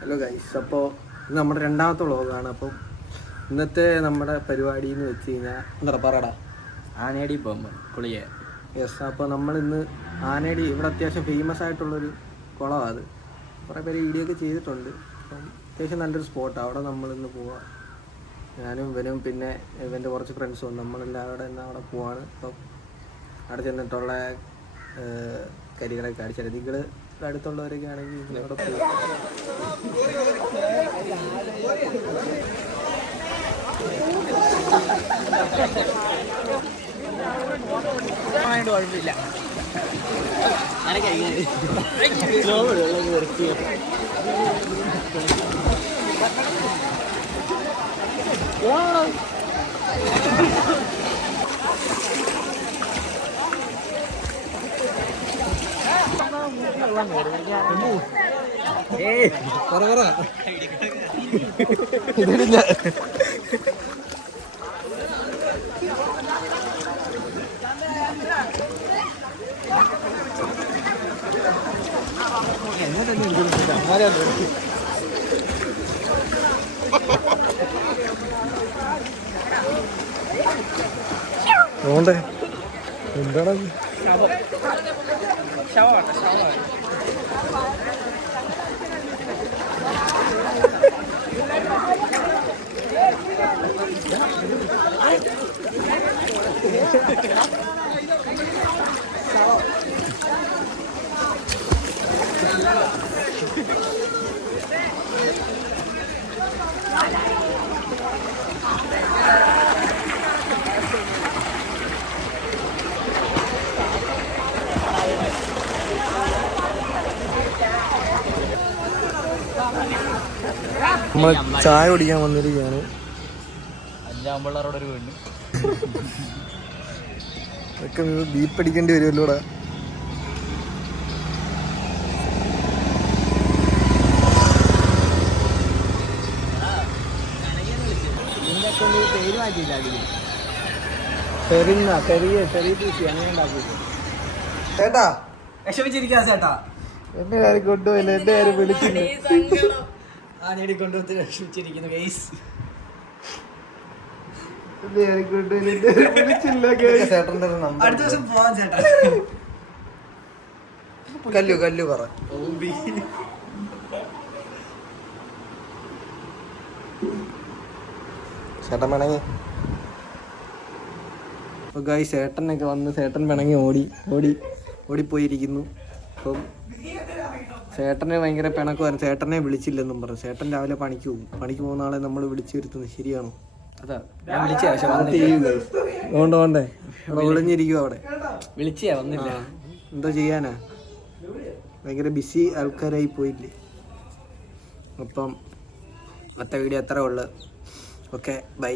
Hello guys, അപ്പോൾ ഇത് നമ്മുടെ രണ്ടാമത്തെ വ്ളോഗാണ്. അപ്പം ഇന്നത്തെ നമ്മുടെ പരിപാടി എന്ന് വെച്ച് കഴിഞ്ഞാൽ എന്താ പറയടാ, ആനേടി പോകുമ്പോൾ കുളിയെ. യെസ്, അപ്പോൾ നമ്മളിന്ന് ആനേടി ഇവിടെ അത്യാവശ്യം ഫേമസ് ആയിട്ടുള്ളൊരു കുളമാണ്. അത് കുറേ പേര് വീഡിയോ ഒക്കെ ചെയ്തിട്ടുണ്ട്. അപ്പം അത്യാവശ്യം നല്ലൊരു സ്പോട്ടാണ്. അവിടെ നമ്മളിന്ന് പോവാം. ഞാനും ഇവനും പിന്നെ ഇവൻ്റെ കുറച്ച് ഫ്രണ്ട്സും നമ്മളെല്ലാവരും ഇന്ന് അവിടെ പോവാണ്. അപ്പം അവിടെ ചെന്നിട്ടുള്ള കരികളൊക്കെ അടിച്ചത് നിങ്ങൾ അടുത്തുള്ളവരൊക്കെ ആണെങ്കിൽ അവിടെ പോകും. കുഴപ്പമില്ല. എന്താണ് നമ്മൾ ചായ കുടിക്കാൻ വന്നിരിക്കുകയാണ്. 5 പിള്ളേരോടൊരു വീണ് അതൊക്കെ ബീപ്പ് അടിക്കേണ്ടി വരുമല്ലോടാ. പേര് മാറ്റിയില്ല. ചേട്ടാ വിഷമിച്ചിരിക്കാ ചേട്ടാ. എന്റെ കാര്യം കൊണ്ടുപോയില്ല, എന്റെ കാര്യം വിളിച്ചില്ല. ആനേടി കൊണ്ടുവന്ന് വിഷമിച്ചിരിക്കുന്നു ഗൈസ്. അടുത്ത ദിവസം പോവാൻ ചേട്ടാ. കല്ലു പറ. ചേട്ടൻ പിണങ്ങി. അപ്പോൾ ഗൈസ്, ചേട്ടനൊക്കെ വന്ന് ചേട്ടൻ പിണങ്ങി ഓടിപ്പോയിരിക്കുന്നു. അപ്പം ചേട്ടനെ ഭയങ്കര പിണക്കുമായിരുന്നു. ചേട്ടനെ വിളിച്ചില്ലെന്നും പറഞ്ഞു. ചേട്ടൻ രാവിലെ പണിക്ക് പോകുന്ന ആളെ നമ്മൾ വിളിച്ചു വരുത്തുന്നത് ശരിയാണോ? അതാ ഞാൻ വിളിച്ചേ, പക്ഷെ അതുകൊണ്ട് ഒളിഞ്ഞിരിക്കും അവിടെ. വിളിച്ചേ വന്നില്ല. എന്തോ ചെയ്യാനാ, ഭയങ്കര ബിസി ആൾക്കാരായി പോയില്ലേ. അപ്പം മറ്റേ വീഡിയോ അത്രേ ഉള്ളു. Okay, by.